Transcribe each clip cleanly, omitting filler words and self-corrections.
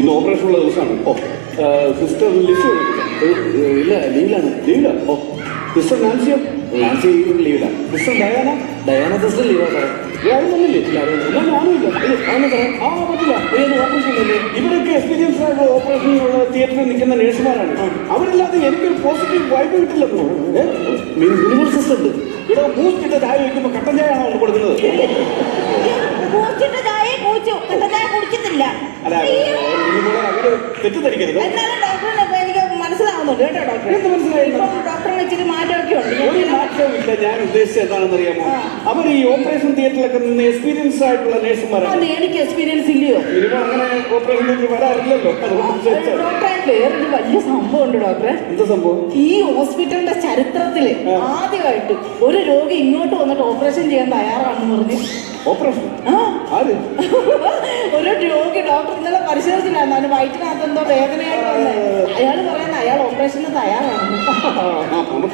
ഇന്ന് ഓപ്പറേഷൻ ഉള്ള ദിവസമാണ്. ഓ സിസ്റ്റർ ലിസ്റ്റ് ഇല്ല, ലീവിലാണ്. ഓ സിസ്റ്റർ നാൻസിയോ? നാൻസി ലീവിലാണ്. സിസ്റ്റർ ഡയാന സിസ്റ്റർ ലീവാണ് സാറേ. ആരും വന്നില്ലേ? എന്നാൽ ഞാനും ഇല്ല. ആണെന്ന് സാറേ. പറ്റില്ല. ഓപ്പറേഷൻ ഇല്ലേ? ഇവരൊക്കെ എക്സ്പീരിയൻസ് ആയിട്ട് ഓപ്പറേഷനുള്ള തിയേറ്ററിൽ നിൽക്കുന്ന നേഴ്സുമാരാണ്. അവരില്ലാതെ എനിക്കൊരു പോസിറ്റീവ് വൈബ് കിട്ടില്ലെന്നോ. മിനിമൽ സിസ്റ്റർ ഉണ്ട്. ഇവിടെ ബൂസ്റ്റ് ഇട്ട ചായ വയ്ക്കുമ്പോൾ കട്ടൻ ചായ ആണോ കൊടുക്കുന്നത്? അല്ല അങ്ങനെ തെറ്റിദ്ധരിക്കരുത്. മനസ്സിലാവുന്നുണ്ട് കേട്ടോ ഡോക്ടറെ ഇച്ചിരി മാറ്റമൊക്കെ ഉണ്ട്. ഒരു മാറ്റവും ഇല്ല. ഞാൻ ഉദ്ദേശിച്ചത് എന്താണെന്ന് അറിയാമോ? അവർ ഈ ഓപ്പറേഷൻ തിയേറ്ററിലൊക്കെ നിന്ന് എക്സ്പീരിയൻസ് ആയിട്ടുള്ള നേഴ്സുമാരാണ്. എനിക്ക് എക്സ്പീരിയൻസ് ഇല്ലയോ? ഇനിയിപ്പോ അങ്ങനെ ഓപ്പറേഷൻ തിയേറ്റർ വരാറില്ലല്ലോ. ഡോക്ടറെ വേറൊരു വലിയ സംഭവം ഉണ്ട് ഡോക്ടറെ. എന്താ സംഭവം? ഈ ഹോസ്പിറ്റലിന്റെ ചരിത്രത്തില് ആദ്യമായിട്ട് ഒരു രോഗി ഇങ്ങോട്ട് വന്നിട്ട് ഓപ്പറേഷൻ ചെയ്യാൻ തയ്യാറാണെന്ന് പറഞ്ഞു. ഓപ്പറേഷൻ? ആര്? ഒരു രോഗി ഡോക്ടർ ഇന്നലെ പരിശോധിച്ചില്ലായിരുന്നു. അവന് വയറ്റിനകത്ത് എന്തോ വേദനയായിട്ട് വന്നേ. അയാൾ പറയുന്നത് അയാൾ ഓപ്പറേഷന് തയ്യാറാണ്.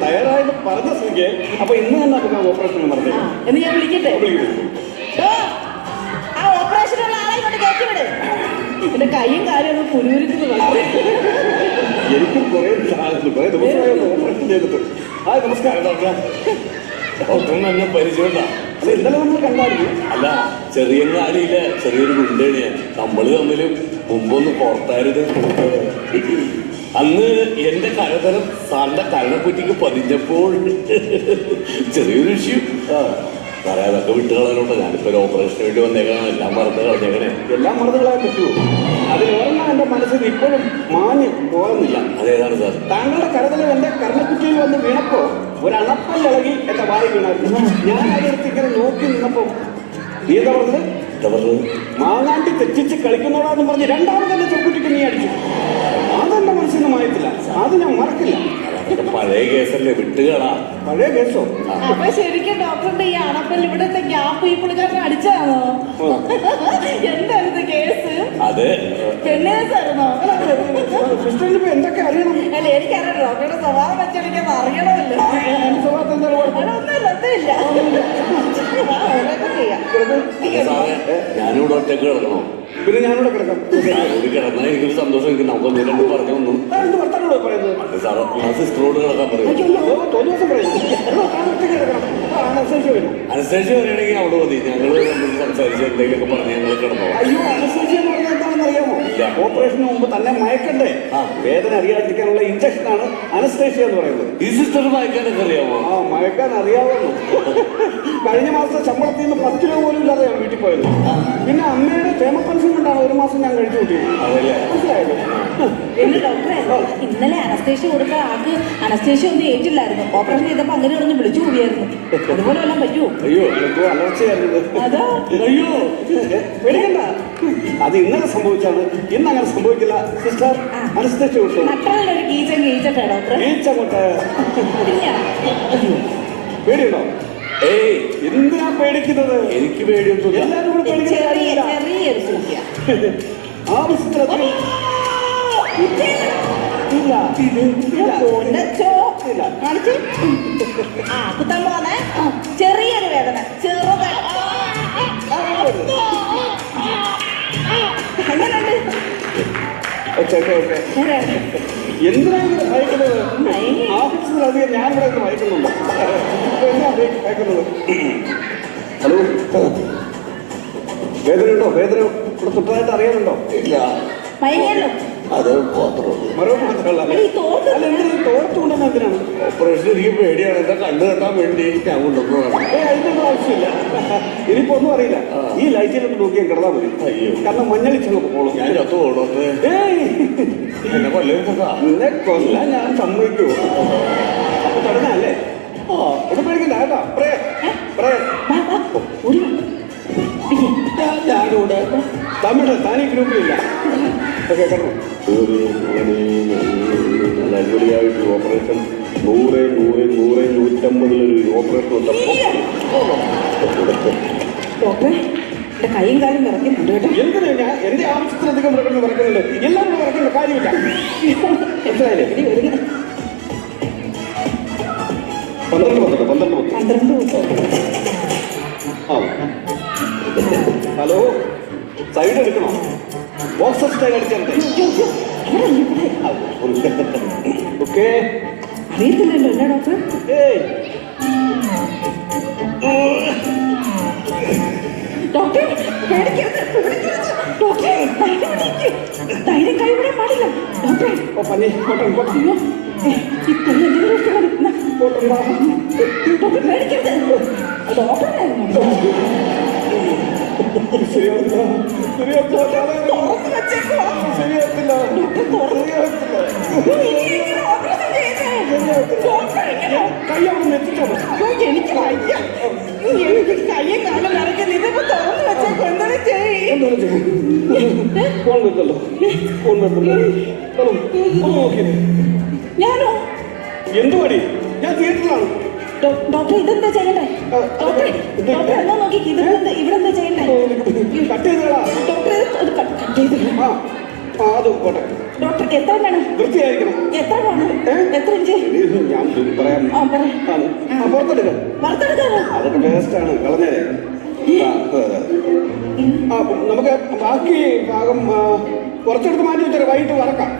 തയ്യാറായിട്ട് പറഞ്ഞ സ്ഥിതിക്ക് അപ്പൊ ഇന്ന് തന്നെ നമുക്ക് ഓപ്പറേഷൻ നടത്തി എന്ന് ഞാൻ വിളിക്കട്ടെ. ആ ഓപ്പറേഷനുള്ള ആളെ ഇങ്ങോട്ട് കയറ്റിവിട്. എന്റെ കൈയും കാര്യം ഒന്ന് കുരുവിരിക്കുന്നത് വളരെ. എനിക്കും കുറെ ദിവസമായി ഓപ്പറേഷൻ ചെയ്തിട്ട്. നമസ്കാരം ഡോക്ടർ. ഡോക്ടറിന് എന്നെ പരിചയമുണ്ടാ? അല്ല ഇന്നലെ നമ്മൾ കണ്ടായിരുന്നു. അല്ല ചെറിയങ്ങാടിയിലെ ചെറിയൊരു ഗുണ്ടയാണ് ഞാൻ. നമ്മള് തമ്മിലും മുമ്പൊന്ന് പുറത്തായത്. അന്ന് എന്റെ കരതരം സാറിന്റെ കരണക്കുറ്റിക്ക് പതിഞ്ഞപ്പോൾ ചെറിയൊരു ഇഷ്യൂ. സാറേ അതൊക്കെ വിട്ടുകളാനുണ്ടോ? ഞാനിപ്പോ ഒരു ഓപ്പറേഷന് വേണ്ടി വന്നേക്കണം. എല്ലാം മറന്നു കളഞ്ഞേക്കണേ. എല്ലാം മറന്നു കളയാൻ പറ്റുമോ? അതിലൊരെണ്ണം എന്റെ മനസ്സിൽ ഇപ്പോഴും മാഞ്ഞ് പോകുന്നില്ല. അതേതാണ് സാർ? താങ്കളുടെ കരതലം എന്റെ കരണക്കുറ്റിയിൽ വന്ന് വീണപ്പോ ഒരണപ്പല്ലിളകി എന്റെ വായി വീണായിരുന്നു. ഞാൻ അതെടുത്ത് ഇങ്ങനെ നോക്കി നിന്നപ്പോ നീ എന്താ പറഞ്ഞത്? മാങ്ങാണ്ടി തെറ്റിച്ച് കളിക്കുന്നവരാന്ന് പറഞ്ഞ് രണ്ടാമത് തന്നെ ചെറുക്കുറ്റിക്ക് നീ അടിച്ചു. അതെന്റെ മനസ്സിൽ നിന്ന് മായത്തില്ല. അത് ഞാൻ മറക്കില്ല. പഴയ കേസല്ലേ, വിട്ടുകളാ. പഴയ കേസോ? അപ്പൊ ശരിക്കും ഡോക്ടറിന്റെ ഈ അണപ്പൽ ഇവിടത്തെ ഗ്യാപ്പ് ഈ പുള്ളിക്കാരനെ അടിച്ചാണോ? എന്തായിരുന്നു കേസ്? അത് പെണ്ണേസായിരുന്നോ? സിസ്റ്ററിന് എന്തൊക്കെ അറിയണം? അല്ല എനിക്കറിയാം. ഡോക്ടറുടെ സ്വഭാവം വെച്ചെനിക്കത് അറിയണമല്ലോ. ഞാനിവിടെ ഒറ്റക്ക് കിടക്കണോ? പിന്നെ ഞാനിവിടെ കിടക്കാം. കിടന്നാൽ എനിക്കൊരു സന്തോഷം. എനിക്ക് നമുക്കൊന്നും രണ്ട് പറഞ്ഞു ഒന്നും സിസ്റ്ററോട് കിടക്കാൻ പറയും. അനസ്തേഷ്യ പറയുകയാണെങ്കിൽ അവിടെ മതി. ഞങ്ങൾ സംസാരിച്ച് എന്തെങ്കിലുമൊക്കെ പറഞ്ഞ് ഞങ്ങൾ കിടന്നോ. അയ്യോ അനസ്തേഷ്യ എന്ന് പറഞ്ഞാൽ എന്താണെന്ന് അറിയാമോ? ഓപ്പറേഷന് മുമ്പ് തന്നെ മയക്കണ്ടേ? വേദന അറിയാതിരിക്കാനുള്ള ഇഞ്ചക്ഷനാണ് അനസ്തേഷ്യ എന്ന് പറയുന്നത്. ഈ സിസ്റ്റർ മയക്കാനൊക്കെ അറിയാമോ? മയക്കാൻ അറിയാവുന്നു. കഴിഞ്ഞ മാസത്തെ ശമ്പളത്തിൽ നിന്ന് 10 രൂപ പോലും ഇല്ലാതെ ഞാൻ വീട്ടിൽ പോയത്. പിന്നെ അമ്മയുടെ ക്ഷേമ പെൻഷൻ കൊണ്ടാണ് ഒരു മാസം ഞാൻ കഴിച്ചു കൂട്ടിയത്. മനസ്സിലായത്? ഡോക്ടറെ ഇന്നലെ അനസ്തേഷ്യ കൊടുത്ത ആൾക്ക് അനസ്തേഷ്യ ഒന്നും ഏറ്റില്ലായിരുന്നു. ഓപ്പറേഷൻ ചെയ്തപ്പോ അങ്ങനെ പറഞ്ഞ് വിളിച്ചു കൂടിയായിരുന്നു. അതുപോലെ വല്ലതും പറ്റുമോ? അയ്യോ എന്തോ അലർച്ചയായിരുന്നു. അതോ? അയ്യോ പേടിക്കണ്ട. അത് ഇന്നലെ സംഭവിച്ചാണ്. ഇന്ന് അങ്ങനെ സംഭവിക്കില്ല. സിസ്റ്റർ അനസ്തേഷ്യ കൊടുത്തു. നട്ടലിലൊരു കീച്ചം കീച്ചട്ടെ ഡോക്ടറെ. കീച്ചങ്ങോട്ട്. പേടിയുണ്ടോ? ഏയ് എന്തിനാ പേടിക്കുന്നത്? എനിക്ക് പേടിയൊന്നും എല്ലാരും കൂടെ പേടിക്കുന്ന ചെറിയൊരു സൂചിയ ആവശ്യത്തിന് കുത്താൻ പോന്നെ ചെറിയൊരു വേദന. ചെറുതായിട്ട് എന്തിനാ ഇങ്ങനെ ഭയക്കുന്നത്? ആവശ്യത്തിലധികം ഞാൻ ഇവിടെ ഭയക്കുന്നുണ്ട്. എന്നാ ഭയക്കുന്നത്? ഹലോ, വേദനയുണ്ടോ? വേദന ഇവിടെ തൊട്ടതായിട്ട് അറിയാനുണ്ടോ? ഇല്ല. അത് മാത്രമല്ല തോർത്തുകൊണ്ടെന്ന് എന്തിനാണ്? ഓപ്പറേഷൻ എനിക്ക് പേടിയാണ്. എന്റെ കണ്ണ് കെട്ടാൻ വേണ്ടി ഞാൻ കൊണ്ടുപോകണം. അതിനൊന്നും ആവശ്യമില്ല. ഇനിയിപ്പോ ഒന്നും അറിയില്ല. ഈ ലൈറ്റിലൊക്കെ നോക്കിയാൽ കിടന്നാൽ മതി. അയ്യോ കാരണം മഞ്ഞളിച്ചങ്ങ് പോകണം. ഞാൻ ചത്തു പോകണോ? എന്നെ നിന്നെ കൊല്ലാൻ ഞാൻ സമ്മതിക്കുമോ? അപ്പൊ തുടങ്ങാല്ലേ? ഒന്നും പേടിക്കണ്ട കേട്ടോ. ഞാനിവിടെ തമിഴ് താനീ ഗ്രൂപ്പിലില്ല. കേൾക്കണം. നല്ല അടിപൊളിയായിട്ട് ഓപ്പറേഷൻ 100, 150 ഓപ്പറേഷൻ ഉണ്ടപ്പോ എന്റെ കൈയും കാലും വിറയ്ക്കുന്നുണ്ട് കേട്ടോ. എന്തിനാ ഞാൻ എന്റെ ആവശ്യത്തിലധികം വിറക്കുന്നുണ്ട്. എല്ലാവരും വിറക്കേണ്ട കാര്യമില്ല. മനസ്സിലായില്ലേ? 12. ഹലോ, സൈഡ് എടുക്കണോ? ബോക്സർ സ്റ്റൈൽ അടിച്ചേ. ഓക്കെ. അറിയത്തില്ലല്ലോ അല്ലേ ഡോക്ടർ? ഡോക്ടർ പേടിക്കരുത്, പേടിക്കരുത്. ഡോക്ടർ ധൈര്യം കൈവിടാൻ പാടില്ല. ഡോക്ടറെ അയ്യോ ഇപ്പൊ എന്തെങ്കിലും ഡോക്ടർ പേടിക്കരുത്. ഡോക്ടറായിരുന്നു എനിക്ക് വയ്യ. എനിക്ക് കയ്യും കാലം നടക്കുന്നത് ഇതിപ്പോ തുറന്നു വെച്ചേക്കോ. എന്താണ് ചെയ്യും? ഫോൺ വെക്കല്ലോ, ഫോൺ വെക്കല്ലോ. ഞാനോ എന്ത് പണി? ഞാൻ തിയേറ്ററിലാണ്. ഡോക്ടർ ഇതെന്താ ചെയ്യണ്ടേ? ഡോക്ടർ ഡോക്ടർ എന്നാ നോക്കി ഇവിടെ എന്താ ചെയ്യണ്ടേ? കട്ട് ചെയ്തോളാ ഡോക്ടർ അത് കട്ട് ചെയ്ത്. അത് പോട്ടെ. ഡോക്ടർ എത്ര വേണം? വൃത്തിയായിരിക്കണം. എത്ര വേണം? എത്ര ഇഞ്ച്? ഞാൻ പറയാം. പുറത്തെടുക്കാം. വറുത്തെടുക്കാനോ? അതൊക്കെ വേസ്റ്റാണ്, കളഞ്ഞേരെ. നമുക്ക് ബാക്കി ഭാഗം കുറച്ചെടുത്ത് മാറ്റി വെച്ചാൽ വൈകിട്ട് വറക്കാം.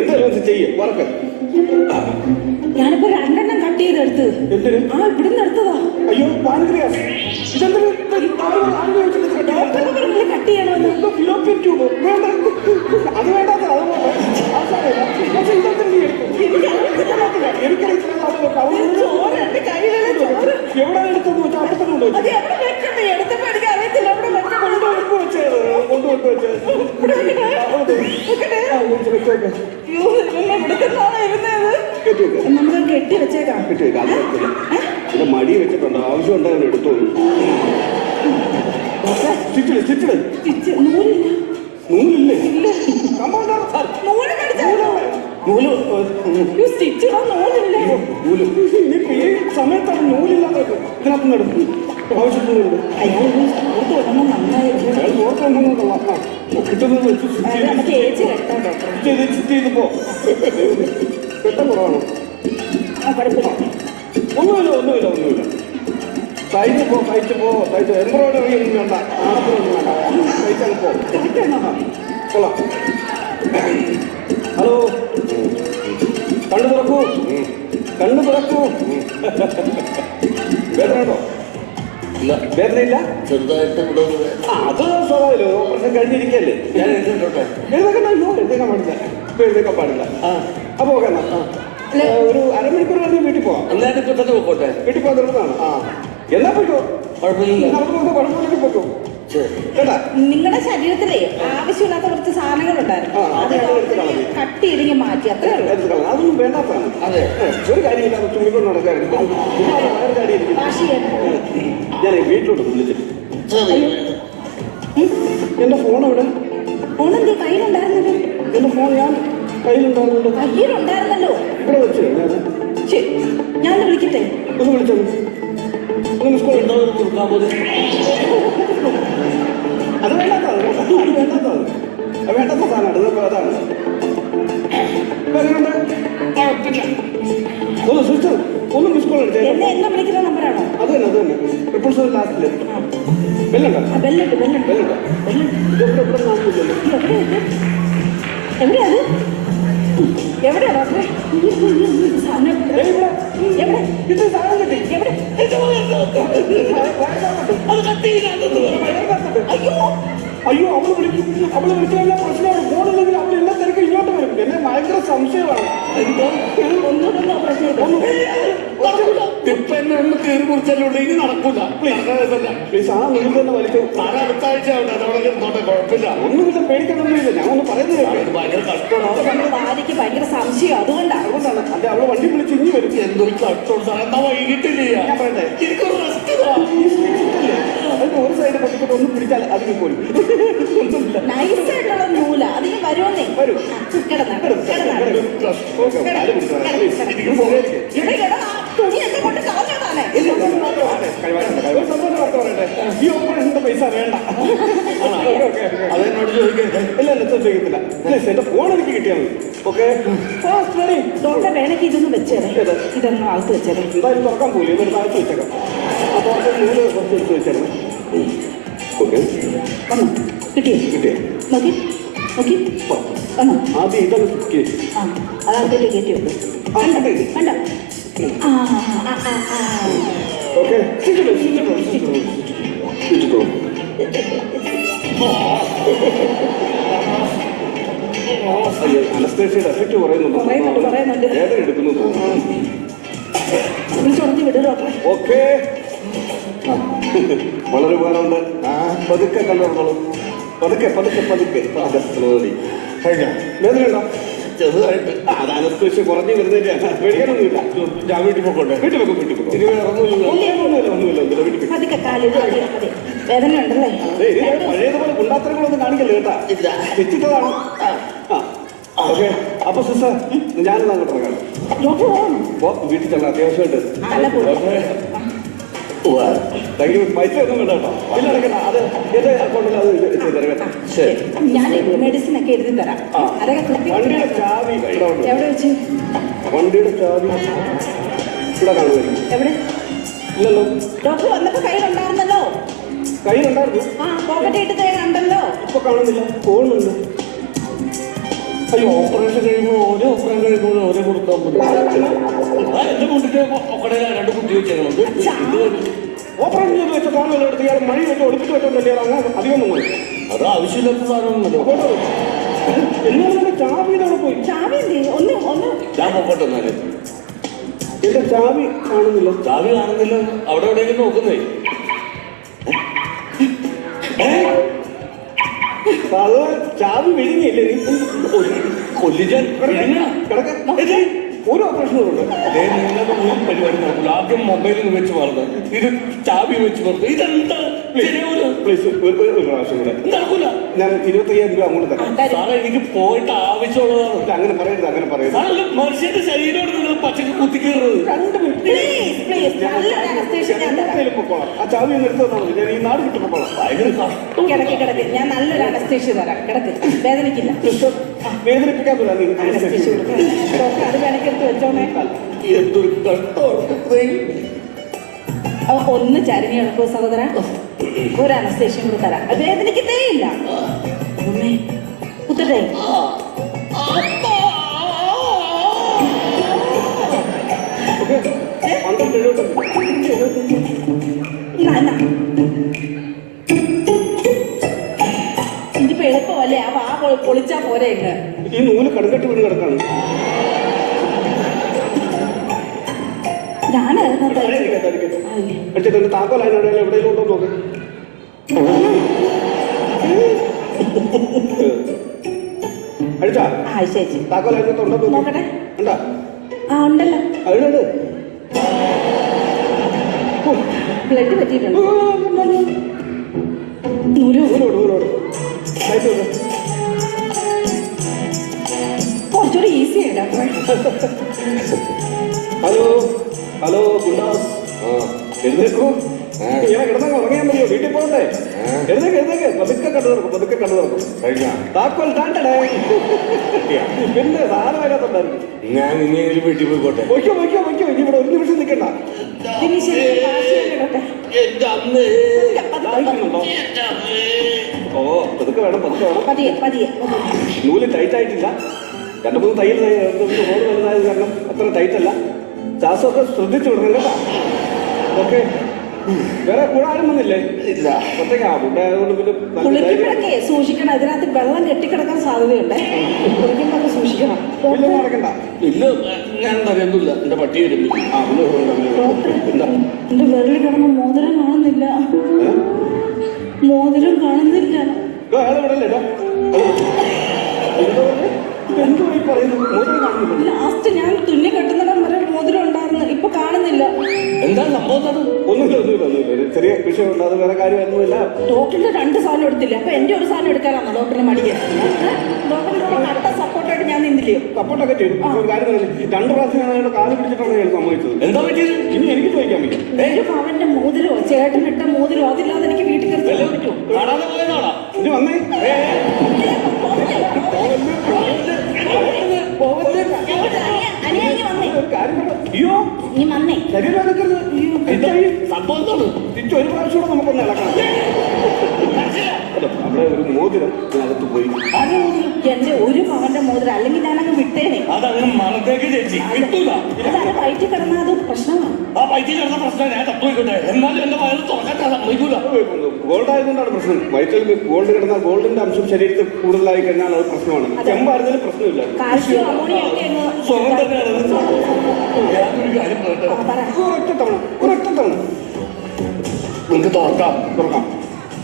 എന്തായാലും ചെയ്യും, വറക്കാം. ഞാനിപ്പോ 2 എണ്ണം കട്ട് ചെയ്തെടുത്ത്. എന്തിന്? ഇവിടുന്ന് എടുത്തതാ. അയ്യോ പാൻക്രിയാസ്. ഇതെന്തിന് കട്ട് ചെയ്യണമെന്ന്? ഫിലോപ്പിയൻ ട്യൂബ് വേണ്ട, അത് വേണ്ടാത്ത അത് ചോറ് എന്റെ കയ്യിലുള്ള ചോറ് എവിടെ എടുത്തെന്ന് വെച്ചാൽ അവിടെ തന്നെ കൊണ്ടുവച്ചു. അത് എവിടെ വെക്കണ്ടേ? എടുത്തപ്പോ എനിക്ക് അറിയത്തില്ല എവിടെ വെച്ച. കൊണ്ടുവെപ്പ് വെച്ചത് കൊണ്ടുവെപ്പ് വെച്ചത്. നമുക്ക് കെട്ടി വെച്ചേക്കാം. കെട്ടി വെക്കാം, അത് കുഴപ്പമില്ല. ഇവിടെ മടി വെച്ചിട്ടുണ്ട്, ആവശ്യം ഉണ്ടായിരുന്നു എടുത്തോളൂ. നൂലില്ല. നൂലില്ലേ? നൂല് ഇനിയിപ്പോ ഈ സമയത്താണ് നൂലില്ലാതെ ഇതിനകത്ത് എടുക്കും. ആവശ്യത്തിനുണ്ട്. അയാൾ കിട്ടുന്നത് വെച്ച് ചെയ്തപ്പോ പെട്ടെന്ന് കുറവാണ്. ഒന്നുമില്ല. തയ്ച്ചു പോ എംബ്രോയിഡറി ഒന്നും വേണ്ട, ആണത്തിനൊന്നും വേണ്ട. തയ്ച്ചാൽ പോ. കൊള്ളാം. ഹലോ, കണ്ണു തുറക്കൂ. വേദനയുണ്ടോ? വേദനയില്ല? ചെറുതായിട്ട് അത് സ്വാഭാവികമല്ലോ, ഓപ്പറേഷൻ കഴിഞ്ഞിരിക്കല്ലേ. ഞാൻ എഴുതിട്ടോട്ടെ. എഴുതേക്കാൻ പാടില്ല. അപ്പൊ ഓക്കെ എന്നാ ഒരു അരമണിക്കൂർ കഴിഞ്ഞ് വീട്ടിൽ പോവാം. എന്നാലും ഇപ്പൊ തന്നെ പോട്ടെ. വീട്ടിൽ പോകാൻ തരുന്നതാണ്. എന്നാ പോയിക്കോ, കുഴപ്പമില്ല. കുഴപ്പമില്ലെങ്കിൽ പോയിക്കോ. കേട്ടാ, നിങ്ങളുടെ ശരീരത്തിലെ ആവശ്യമില്ലാത്ത കുറച്ച് സാധനങ്ങളുണ്ടായിരുന്നു. അത് കട്ട് ചെയ്തെങ്കിൽ മാറ്റി, അത്രേ ഉള്ളൂ. അതൊന്നും വേണ്ടാത്തതാണ്. അതെ, ഒരു കാര്യമില്ലാതെ ചുമ്മിക്കൊണ്ട് നടക്കാറുണ്ട്. ഞാൻ വീട്ടിലോട്ട് വിളിച്ചിട്ട് എന്റെ ഫോൺ എവിടെ? ഫോൺ എന്ത് കയ്യിലുണ്ടായിരുന്നല്ലോ? എന്റെ ഫോൺ ഞാൻ കയ്യിലുണ്ടായിരുന്നല്ലോ. കയ്യിലുണ്ടായിരുന്നല്ലോ. ഇവിടെ വെച്ച് ഞാൻ വിളിക്കട്ടെ? ഒന്ന് വിളിച്ചോ. ഒന്ന് മിസ് കോൾ ഉണ്ടോ? കൊടുക്കാൻ പോലെ അത് വേണ്ടാത്തതാണ്, വേണ്ടാത്ത സാധനമാണ്. അതാണ് ഒന്ന് സിസ്റ്റർ ഒന്ന് മിസ് കോൾ എടുത്തേ. എന്നെ എന്നാ വിളിക്കുന്ന നമ്പറാണോ? അത് തന്നെ 777 ലാസ്റ്റില് ബെല്ലുണ്ടോ? ബെല്ലുണ്ട്. എവിടെയാണ്? എവിടെയാ ഡോക്ടറെ? അയ്യോ, അവള് വിളിച്ചാൽ പ്രശ്നമാണ്. ഫോണില്ലെങ്കിൽ അവൾ എല്ലാ തിരക്കും ഇങ്ങോട്ട് വരും. എന്നെ ഭയങ്കര സംശയമാണ്. ഇപ്പൊ എന്നെ ഒന്ന് കയറി കുറിച്ചാലും ഇനി നടക്കൂല. പ്ലീസ് ആ നിങ്ങൾ തന്നെ വലിച്ചു. സാറ് അടുത്ത ആഴ്ച അവിടെ കുഴപ്പമില്ല. ഒന്നുമില്ല, പേടിക്കൊന്നുമില്ല. ഞാൻ ഒന്ന് പറയുന്നത് ഭയങ്കര കഷ്ടമാണ്. ഭാര്യയ്ക്ക് ഭയങ്കര സംശയം, അതുകൊണ്ടാണ്. അതെ, അവളെ വണ്ടി വിളിച്ച് ഇനി വരും. എന്തൊരു കഷ്ടമുണ്ട്. എന്നാ വൈകിട്ട് ചെയ്യാം. ഞാൻ പറയട്ടെ, എനിക്കൊരു റെസ്റ്റ് അതിന് ഒരു സൈഡ് പൊട്ടിക്കൊണ്ട് ഒന്ന് പിടിച്ചാൽ അതിന് പോലും ഒന്നുമില്ല. നൈസായിട്ടുള്ള നൂല അതിന് വരുമെന്നേ. വരും. തുണി എന്നെ കൊണ്ട് കളഞ്ഞതാണേ. ഈ ഓപ്പറേഷന്റെ പൈസ വേണ്ട. അതെന്നോട് ചോദിക്കട്ടെ. ഇല്ല ചെയ്യത്തില്ല. എന്റെ ഫോൺ എനിക്ക് കിട്ടിയാൽ മതി. ഓക്കെ, ഡോക്ടറെ വേണമെങ്കിൽ ഇതൊന്ന് വെച്ചേരെ. ഇതൊന്നും ആൾക്ക് വെച്ചേരെ. എന്തായാലും തുറക്കാൻ പോലും ഇതൊരു താഴ്ച വെച്ചേക്കാം. അപ്പോൾ കുറച്ച് എടുത്ത് വെച്ചേക്കാം. ഓക്കെ, കിട്ടി. കിട്ടിയോ? കിട്ടിയോ? നോക്കി നോക്കി വന്നോ? ആദ്യം ഇതൊന്ന് കുക്ക് ചെയ്യും. ആ അതകത്തേക്ക് കയറ്റി വെക്കും. കണ്ടോ കണ്ടോ? ആ ആ ആ ആ ഓക്കെ അനസ്തേഷ്യയുടെ എഫക്റ്റ് പറയുന്നുണ്ട്. വേദന എടുക്കുന്നു തോന്നുന്നു. വിളിച്ചുണർത്തി വിട് ഡോക്ടറെ. ഓക്കെ വളരെ ഉപകാരമുണ്ട്. പതുക്കെ കണ്ടുറന്നോളൂ. പതുക്കെ പതുക്കെ പതുക്കെ slowly. കഴിഞ്ഞോ? വേദനയുണ്ടോ? ചെറുതായിട്ട്. അത് അനസ്തേഷ്യ കുറഞ്ഞു വരുന്നതിന്റെ പേടിക്കാനൊന്നുമില്ല. ഞാൻ വീട്ടിൽ പോയിക്കോട്ടെ. വീട്ടിൽ വെക്കും വീട്ടിൽ വെക്കും. ഇനി വേറെ ഒന്നുമില്ല. വീട്ടിൽ പതുക്കെ കാലിൽ അതെ വേദന ഉണ്ടല്ലേ? പഴയതുപോലെ ഗുണ്ടാത്തരങ്ങളൊന്നും കാണിക്കല്ലേ കേട്ടാ. തെറ്റിട്ടതാണ്. ഓക്കെ അപ്പൊ സിസ്റ്റർ ഞാനും അങ്ങോട്ട് ഇറങ്ങാം. ഡോക്ടർ വീട്ടിൽ ചെല്ലാം അത്യാവശ്യമായിട്ട്. അല്ല താങ്ക് യു. പൈസ ഒന്നും വേണ്ട കേട്ടോ. ഇല്ല അടക്കണ്ട. അത് എന്റെ അക്കൗണ്ടിൽ അത് ചെയ്തേരാം കേട്ടോ. ശരി ഞാൻ മെഡിസിൻ ഒക്കെ എഴുതി തരാം. അതൊക്കെ വണ്ടിയുടെ ചാവി എവിടെ വെച്ച്? വണ്ടിയുടെ ചാവി ഇവിടെ കാണുമായിരിക്കും. എവിടെ? ഇല്ലല്ലോ. ഡോക്ടർ വന്നപ്പോ കയ്യിലുണ്ടായിരുന്നല്ലോ. കയ്യിലുണ്ടായിരുന്നു. ആ പോക്കറ്റ് ഇട്ട് കണ്ടല്ലോ. ഇപ്പൊ കാണുന്നില്ല. ഫോണുണ്ട്. അയ്യോ ഓപ്പറേഷൻ കഴിയുമ്പോൾ ഓരോ ഓപ്പറേഷൻ കഴിയുമ്പോൾ ഓരോ കൊടുക്കാൻ പറ്റും. എന്റെ കുട്ടിക്ക് ഒക്കടയില 2 കുട്ടി വെച്ചേക്കണം. ഓപ്പറേഷൻ ചെയ്ത് വെച്ച സാധനം എടുത്ത് ഇയാൾ മഴ വെച്ച് ഒളിപ്പിച്ച് വെച്ചോണ്ടല്ലേ അങ്ങനെ അധികമൊന്നും പോയി. അത് ആവശ്യമില്ലാത്ത സാധനമൊന്നുമല്ലോ. എന്നാലും ചാവി അവിടെ പോയി. ചാവി ഒന്ന് ഞാൻ പോക്കട്ടെ എന്നാല്. എന്റെ ചാവി കാണുന്നില്ല. ചാവി കാണുന്നില്ല. അവിടെ എവിടെയെങ്കിലും നോക്കുന്നേ. അത് ചാവി വിഴുങ്ങിയില്ലേ നീ? കൊല്ലിച്ചാൻ കിടക്ക ഒരു ഓപ്പറേഷനുണ്ട്. പരിപാടി നോക്കില്ല. ആദ്യം മൊബൈലിൽ വെച്ച് മറന്ന് ഇത് ചാവി വെച്ച് മറന്ന് ഇതെന്താ പ്ലീസ് ഒരു പ്രാവശ്യം കൂടെ നടക്കൂല. ഞാൻ 25,000 രൂപ അങ്ങോട്ട് തരാം. സാറേ എനിക്ക് പോയിട്ട് ആവശ്യമുള്ളതാണ്. അങ്ങനെ പറയരുത് അങ്ങനെ പറയരുത്. സാറല്ല മനുഷ്യന്റെ ശരീരത്തോട് നിങ്ങൾ പച്ചക്ക് കുത്തിക്കയറുന്നത്. 2 മിനിറ്റ് പൊക്കോളാം. ആ ചാവി ഒന്ന് എടുത്തു തന്നോളൂ. ഞാൻ ഈ നാട് വിട്ടു പൊക്കോളാം. ഭയങ്കര കഷ്ടം. കിടക്ക് ഞാൻ നല്ലൊരു അനസ്തേഷ്യ തരാം. കിടക്ക് വേദനിക്കില്ല. വേദനിപ്പിക്കാൻ പറ്റില്ല. ഡോക്ടർ അത് വേണമെങ്കിൽ വെച്ചോണേ. എന്തൊരു കഷ്ടമാണ്. ഒന്ന് ചരിഞ്ഞ് കിടക്കൂ സഹോദര. ഒരു അനസ്തേഷ്യം കൂടെ തരാം. വേദനിക്കത്തേ ഇല്ല. അമ്മേ കുത്തട്ടെ. ഇതിപ്പോ എളുപ്പമല്ലേ? ആ വാ പൊളിച്ചാ പോരെ. ഈ നൂല് കടുകട്ട് വീണ് കിടക്കാണ്. ഞാനായിരുന്നു എന്റെ താക്കോൽ അതിനോട് എവിടെയും ഉണ്ടോ നോക്ക്. അടിച്ചാ ചേച്ചി താക്കോൽ അതിനകത്തുണ്ടോ നോക്കട്ടെ. ഉണ്ടാ? ആ ഉണ്ടല്ലോ. അതിനോട് ബ്ലഡ് പറ്റിയിട്ടുണ്ട്. കുറച്ചുകൂടി ഈസി ആയി ഡോക്ടറെ. Hello hello ഗുണ്ടാസ്. എഴുന്നേക്കൂ. ഇങ്ങനെ കിടന്നങ്ങ് ഉറങ്ങിയാൽ മതിയോ? വീട്ടിൽ പോകണ്ടേ? എഴുന്നേക്ക് പതുക്കെ കണ്ടു തുറക്കും. താക്കോൽ താണ്ടടേ. പിന്നെ സാധനം അതിനകത്തുണ്ടായിരുന്നു. ഞാൻ ഇനിയെങ്കിലും വീട്ടിൽ പോയിക്കോട്ടെ. വയ്ക്കോ ഇനി ഇവിടെ ഒരു നിമിഷം നിൽക്കണ്ട. എന്റെ അമ്മേ. ഓ പതുക്കെ വേണം. പതിയെ നൂല് ടൈറ്റ് ആയിട്ടില്ല. 2-3 തയ്യൽ റോഡ് വലുതായത് കാരണം അത്ര ടൈറ്റ് അല്ല. ശ്വാസമൊക്കെ ശ്രദ്ധിച്ചു വിടണം കേട്ടോ. ഓക്കെ വേറെ കൂടെ ആരും വന്നില്ലേ? ഇല്ല. ഒറ്റയ്ക്കാ ഫുഡ് ആയതുകൊണ്ട് പിന്നെ കുളിക്കുമ്പോഴൊക്കെ സൂക്ഷിക്കണം. ഇതിനകത്ത് വെള്ളം കെട്ടിക്കിടക്കാൻ സാധ്യതയുണ്ട്. കുളിക്കുമ്പോഴൊക്കെ സൂക്ഷിക്കണം. നടക്കണ്ട. ഇല്ല ഞാൻ അറിയുന്നില്ല. എന്റെ പട്ടി വരുന്നു. എന്റെ വിരലിൽ കിടന്ന മോതിരം കാണുന്നില്ല. ലാസ്റ്റ് ഞാൻ തുന്നി കെട്ടുന്നിടം വരെ മോതിരം ഉണ്ടായിരുന്നു. ഇപ്പൊ കാണുന്നില്ല. എന്താ സംഭവം? ഒന്നുമില്ല. ചെറിയ വിഷയം ഉണ്ട്. അത് വേറെ കാര്യമൊന്നുമില്ല. ഡോക്ടറിന്റെ 2 സാധനം എടുത്തില്ല. അപ്പൊ എന്റെ ഒരു സാധനം എടുക്കാനാണോ ഡോക്ടറിനെ മടിക്കാൻ? ഡോക്ടറിന്റെ കട്ട സപ്പോർട്ടായിട്ട് ഞാൻ നിന്നില്ലയോ? സപ്പോർട്ടൊക്കെ ചെയ്തു. കാര്യം പറഞ്ഞില്ല. 2 പ്രാവശ്യം ഞാൻ അയാളുടെ കാല് പിടിച്ചിട്ടാണ് അയാൾ സമ്മതിച്ചത്. എന്താ പറ്റിയത്? ഇനി എനിക്ക് ചോദിക്കാൻ പറ്റും. അവന്റെ മോതിരോ ചേട്ടനിട്ട മോതിരോ അതില്ലാതെ എനിക്ക് വീട്ടിൽ കയറി പറ്റുമോ? കാണാതെ പോയതാണോ? ഇനി വന്നേ. അയ്യോ സംഭവം തിരിച്ച് ഒരു പ്രാവശ്യം കൂടെ നമുക്കൊന്ന് ഇളക്കണം. അവിടെ ഒരു മോതിരം ഇതിനകത്ത് പോയി. ആരാ മോതിരം? എന്റെ ഒരു പവന്റെ മോതിരം, അല്ലെങ്കിൽ ഞാനങ്ങ് വിട്ടേനെ. അതങ്ങ് മറത്തേക്ക് ചേച്ചി, കിട്ടൂല. അത് വയറ്റിൽ കിടന്നാൽ അത് പ്രശ്നമാണ്. ആ വയറ്റിൽ കിടന്ന പ്രശ്നം ഞാൻ തപ്പുപോയിക്കോട്ടെ, എന്നാലും എന്റെ വയറ് തുറക്കാൻ സമ്മതിക്കൂല. ഗോൾഡ് ആയതുകൊണ്ടാണ് പ്രശ്നം. വയറ്റിൽ ഗോൾഡ് കിടന്നാൽ ഗോൾഡിന്റെ അംശം ശരീരത്തിൽ കൂടുതലായി കഴിഞ്ഞാൽ അത് പ്രശ്നമാണ്. ചെമ്പായിരുന്നാലും പ്രശ്നമില്ല. കാൽസ്യം അമോണിയ ഒക്കെ അങ്ങ് സ്വർണ്ണം തന്നെയാണ്. ഞാനൊരു കാര്യം പറയട്ടെ, ഒരൊറ്റ തവണ നിങ്ങൾക്ക് തുറക്കാം.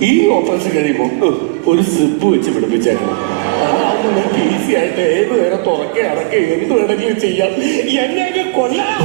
ഈ ഓപ്പറേഷൻ കഴിയുമ്പോൾ ഒരു സിപ്പ് വെച്ച് പിടിപ്പിച്ചേക്കണം. അതാവുമ്പോൾ നിങ്ങൾക്ക് ഈസി ആയിട്ട് ഏത് നേരം തുറക്കെ അടക്കെ എന്ത് വേണമെങ്കിലും ചെയ്യാം. എന്നെയൊക്കെ കൊല്ലാം.